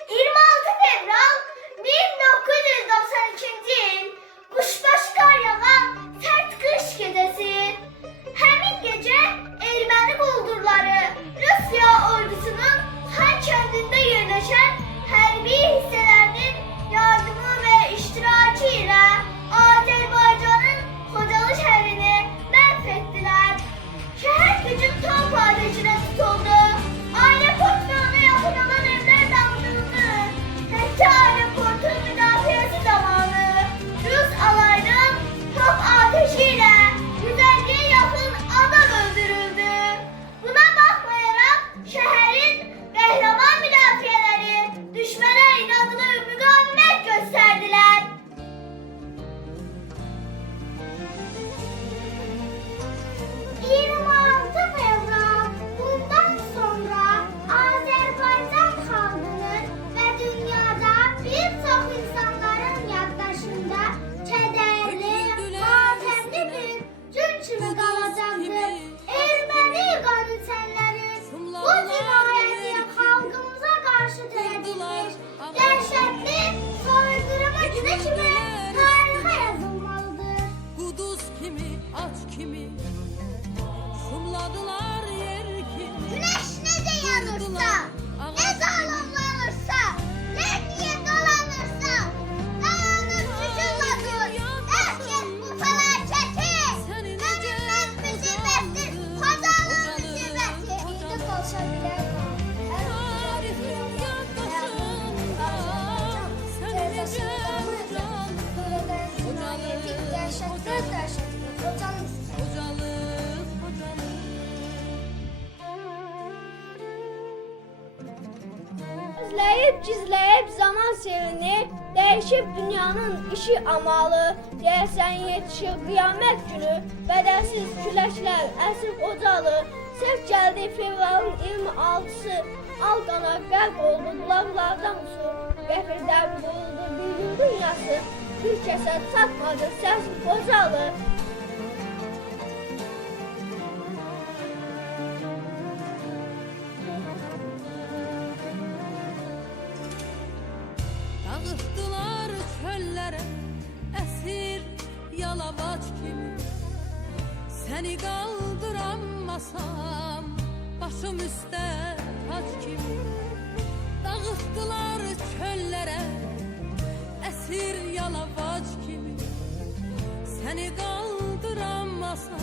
fevral 1992 kalacaktır. Ermeni qanunçenleri bu cinayeti halkımıza karşı törədilmiş dəhşətli soykırımı günü Gizləyib zaman seyrini Dəyişib dünyanın işi amalı. Deyəsən yetişir qiyamət günü Bədəlsiz küləklər əsir qocalı Səhv gəldi fevralın 26-sı Al qana qərq oldu qulaqlardan su. Qəfirdən vuruldu bülbül dünyası Bir kəsə çatmadı səs qocalı Seni kaldırammasam Başım üstte taç kimi Dağıttılar çöllere Esir yalavaç kimi Seni kaldırammasam